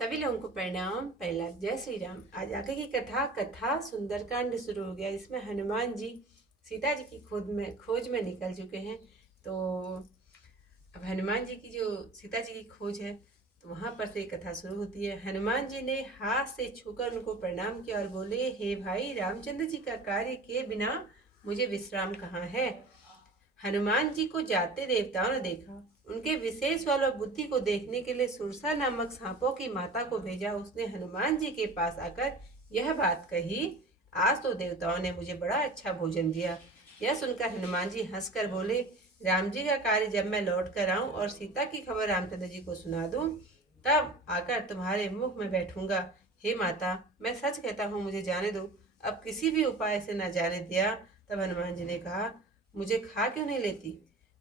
सभी लोगों को प्रणाम। पहला जय श्री राम। आज आगे की कथा सुंदरकांड शुरू हो गया। इसमें हनुमान जी सीता जी की खोज में निकल चुके हैं। तो अब हनुमान जी की जो सीता जी की खोज है, तो वहां पर से कथा शुरू होती है। हनुमान जी ने हाथ से छूकर उनको प्रणाम किया और बोले, हे भाई, रामचंद्र जी का कार्य किए बिना मुझे विश्राम कहाँ है। हनुमान जी को जाते देवताओं ने देखा। उनके विशेष बल और बुद्धि को देखने के लिए सुरसा नामक सांपों की माता को भेजा। उसने हनुमान जी के पास आकर यह बात कही, आज तो देवताओं ने मुझे बड़ा अच्छा भोजन दिया। यह सुनकर हनुमान जी हंसकर बोले, राम जी का कार्य जब मैं लौट कर आऊं और सीता की खबर रामचंद्र जी को सुना दूं, तब आकर तुम्हारे मुख में बैठूंगा। हे माता, मैं सच कहता हूँ, मुझे जाने दो। अब किसी भी उपाय से न जाने दिया। तब हनुमान जी ने कहा, मुझे खा क्यों नहीं लेती।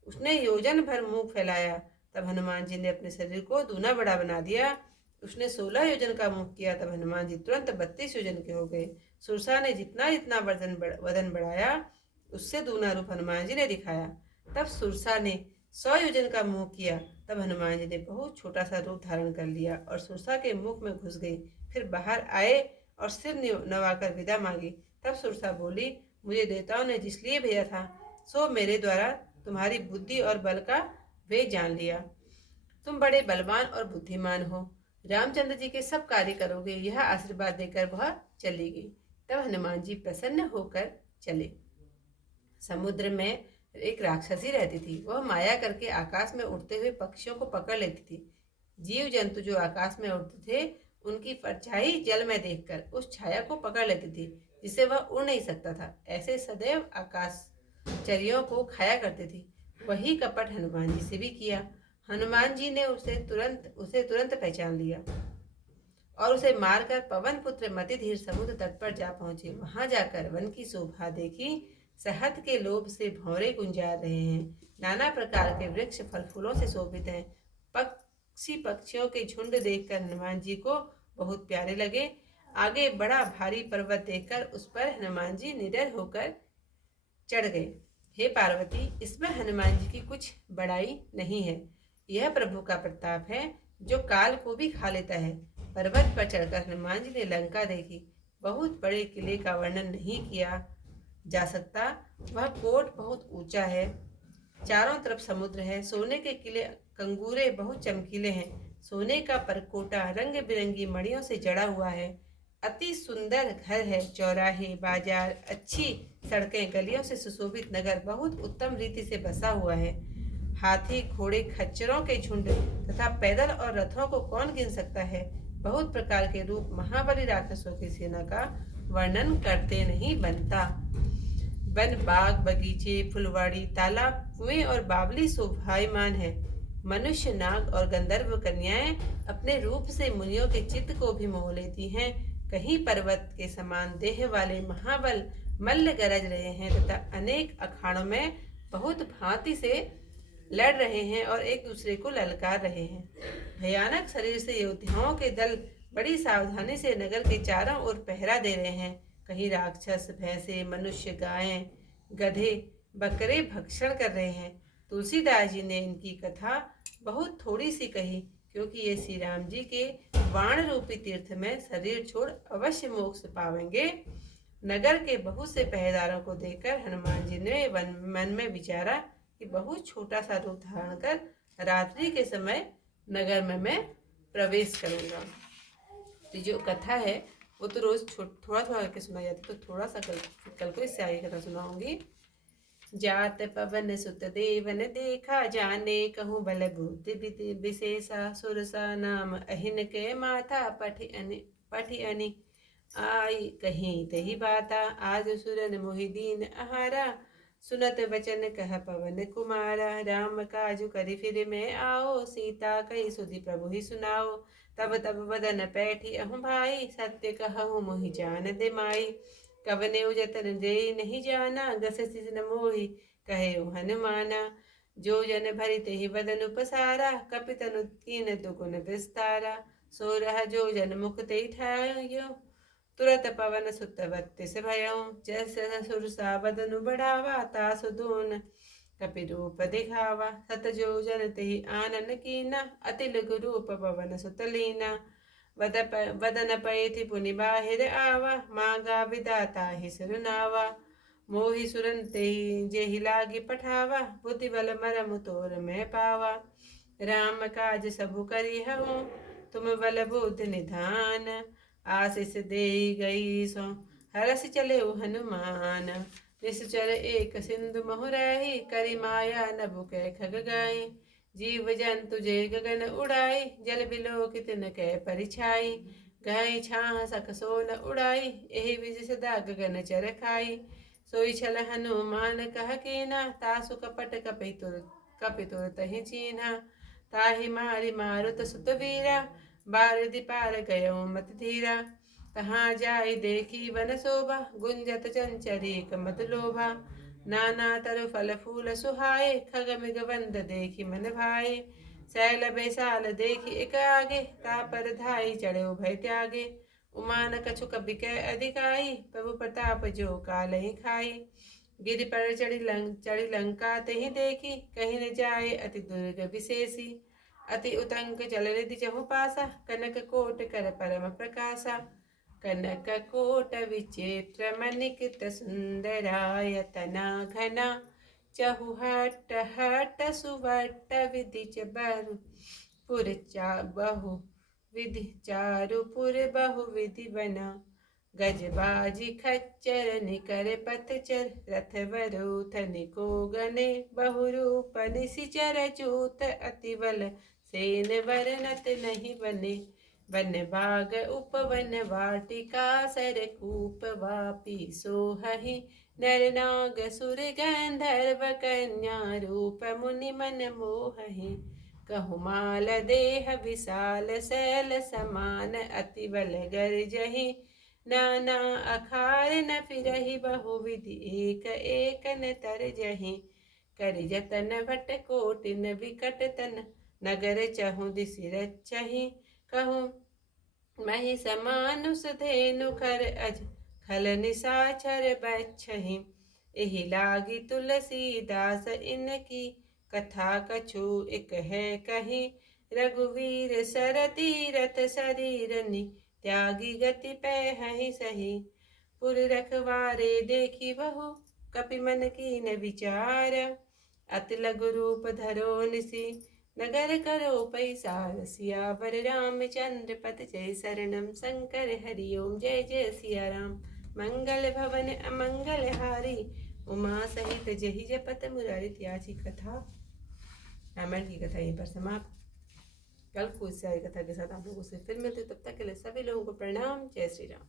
उसने योजन भर मुंह फैलाया। तब हनुमान जी ने अपने शरीर को दूना बड़ा बना दिया। उसने 16 योजन का मुंह किया। तब हनुमान जी तुरंत 32 योजन के हो गए। सुरसा ने जितना जितना वजन बढ़ाया, उससे दूना रूप हनुमान जी ने दिखाया। तब सुरसा ने 100 योजन का मुंह किया। तब हनुमान जी ने बहुत छोटा सा रूप धारण कर लिया और सुरसा के मुख में घुस गई। फिर बाहर आए और सिर नवाकर विदा मांगी। तब सुरसा बोली, मुझे देवताओं ने जिसलिए भेजा था, सो मेरे द्वारा तुम्हारी बुद्धि और बल का वे जान लिया। तुम बड़े बलवान और बुद्धिमान हो, रामचंद्र जी के सब कार्य करोगे, यह आशीर्वाद देकर वह चली गई। तब हनुमान जी प्रसन्न होकर चले। समुद्र में एक राक्षसी रहती थी। वह माया करके आकाश में उड़ते हुए पक्षियों को पकड़ लेती थी। जीव जंतु जो आकाश में उड़ते थे, उनकी परछाई जल में देखकर उस छाया को पकड़ लेती थी, जिससे वह उड़ नहीं सकता था। ऐसे सदैव आकाशचर्यों को खाया करती थी। वही कपट हनुमान जी से भी किया। हनुमान जी ने उसे तुरंत पहचान लिया और उसे मारकर पवन पुत्र मतिधीर समुद्र तट पर जा पहुंचे। वहां जाकर वन की शोभा देखी। शहद के लोभ से भौरे गुंजार रहे हैं। नाना प्रकार के वृक्ष फल फूलों से शोभित हैं। पक्षियों के झुंड देखकर हनुमान जी को बहुत प्यारे लगे। आगे बड़ा भारी पर्वत देखकर उस पर हनुमान जी निडर होकर चढ़ गए। हे पार्वती, इसमें हनुमान जी की कुछ बड़ाई नहीं है। यह प्रभु का प्रताप है, जो काल को भी खा लेता है। पर्वत पर चढ़कर हनुमान जी ने लंका देखी। बहुत बड़े किले का वर्णन नहीं किया जा सकता। वह कोट बहुत ऊंचा है, चारों तरफ समुद्र है। सोने के किले कंगूरे बहुत चमकीले हैं। सोने का परकोटा रंग बिरंगी मणियों से जड़ा हुआ है। अति सुंदर घर है। चौराहे, बाजार, अच्छी सड़कें, गलियों से सुशोभित नगर बहुत उत्तम रीति से बसा हुआ है। हाथी, घोड़े, खच्चरों के झुंड तथा पैदल और रथों को कौन गिन सकता है। बहुत प्रकार के रूप महाबली राक्षसों की सेना का वर्णन करते नहीं बनता। वन, बाग, बगीचे, फुलवाड़ी, तालाब, कुएं और बावली शोभायमान है। मनुष्य, नाग और गंधर्व कन्याएं अपने रूप से मुनियों के चित्त को भी मोह लेती हैं। कहीं पर्वत के समान देह वाले महाबल मल्ल गरज रहे हैं तथा अनेक अखाड़ों में बहुत भांति से लड़ रहे हैं और एक दूसरे को ललकार रहे हैं। भयानक शरीर से योद्धाओं के दल बड़ी सावधानी से नगर के चारों ओर पहरा दे रहे हैं। कहीं राक्षस, भैंसे, मनुष्य, गायें, गधे, बकरे भक्षण कर रहे हैं। तुलसीदास जी ने इनकी कथा बहुत थोड़ी सी कही, क्योंकि ये श्री राम जी के बाण रूपी तीर्थ में शरीर छोड़ अवश्य मोक्ष पावेंगे। नगर के बहुत से पहरेदारों को देखकर हनुमान जी ने मन में विचारा कि बहुत छोटा सा रूप धारण कर रात्रि के समय नगर में मैं प्रवेश करूंगा। तो जो कथा है वो तो रोज थोड़ा थोड़ा करके सुनाई जाती, तो थोड़ा सा कल को इससे आगे कथा सुनाऊंगी। जात पवन सुत देवन देखा, जाने कहूँ बल बुद्धि विशेषा। सुरसा नाम अहिन के माथा, पठि अनि आई कहीं तही बाता। आज सुरन मोहि दीन आहारा, सुनत वचन कह पवन कुमारा। राम काजु करि फिर मैं आओ, सीता कही सुधि प्रभु ही सुनाओ। तब तब बदन पैठी अहु भाई, सत्य कहूँ मोहि जान दे माई। कवने जतन दे नहीं जाना, गस सिन मोहि कहे हनुमाना। जो जन भरि तेहि बदन उपसारा, कपितनु कीन दुगुन विस्तारा। सो रह जो जन मुख ते ठायो, तुरत पवन सुत 32 भयो। जैसे सुरसा बदनु बढ़ावा, तासु दोन कपि रूप दिखावा। सत जो जन तेहि आनन कीना, अति लघु रूप पवन सुत लीना। वदन पैथि पुनि बाहिर आवा, मांगा विदाता ही सुरनावा। मोहि सुरन तेहि जेहि लागी पठावा, बुद्धि बल मरम तोर मैं पावा। राम काज सबु करी हूँ, तुम बल बुद्धि निधान। आशीष दे गई सो हरस चले हनुमान। निश्चर एक सिंधु मोहराही, करी माया नभु कै खग गाई। जीव जंतु जे गगन उड़ाई, जल बिलोकित न कै परिछाई। गाय छाह सक सो न उड़ाई, एहि विधि सदा गगन चर खाई। सोई छल हनुमान कह कीना, तासु कपट कपि तुर तहि चीन्हा। ताहि मारि मारुत सुत वीरा, बारदि पार गयो मत धीरा। तहाँ जाई देखी वन शोभा, गुंजत चंचरीक मत लोभा। नाना तरु फल फूल सुहाए, खग मृग बंद देखी मन भाए। शैल बेसाल देखी एक आगे, तापर धाई चढ़ो भय त्यागे। उमान कछु कबि कै अधिकाई, प्रभु प्रताप जो कालहि खाई। गिरि पर चढ़ी लंका तहि देखी, कहीं न जाए अति दुर्ग विशेषी। अति उतंक चल रिधि चहु पासा, कनक कोट कर परम प्रकाशा। कनक कोट विचित्र मणिकृत सुंदरायतना घना। चहु हट हट सुवट विधि बरु पुर बहु विधि चारुपुर बहु विधि बना। गजबाजी खच्चर निकर पतचर, रथ वरूथ निको गने। बहुरूप निशिचर चूत, अति बल सेन वरनत नहीं बने। वन बाग उपवन वाटिका, सर कूप वापी सोहहि। नर नाग सुर गंधर्व कन्या, रूप मुनि मन मोहहि। कहु माल देह विशाल शैल समान, अति बल गर्जहि। नाना अखार न फिरहि, बहु विधि एक एक न तरजहि। करि जतन भट कोटिन विकट तन, नगर चहु दिसि रचहि। कहूँ महि समानुष धेनु कर अज, खल निशाचर बच्छहि। एहि लागी तुलसीदास इनकी, कथा कछु एक है कही। रघुवीर सर तीरथ शरीरनि, त्यागी गति पैहहि सही। पुर रखवारे देखी बहु, कपि मन कीन विचार। अति लघु रूप धरो निसि, नगर करो पैसार। सियावर रामचंद्र पद जय, शरणम शंकर हरि ओम। जय जय सिया राम। मंगल भवन अमंगल हारी, उमा सहित जहि जपत मुरारी। आज की कथा, रामायण की कथा यहीं पर समाप्त। कल खुद से आई कथा के साथ आप लोगों से फिर मिलते, तब तक के लिए सभी लोगों को प्रणाम। जय श्री राम।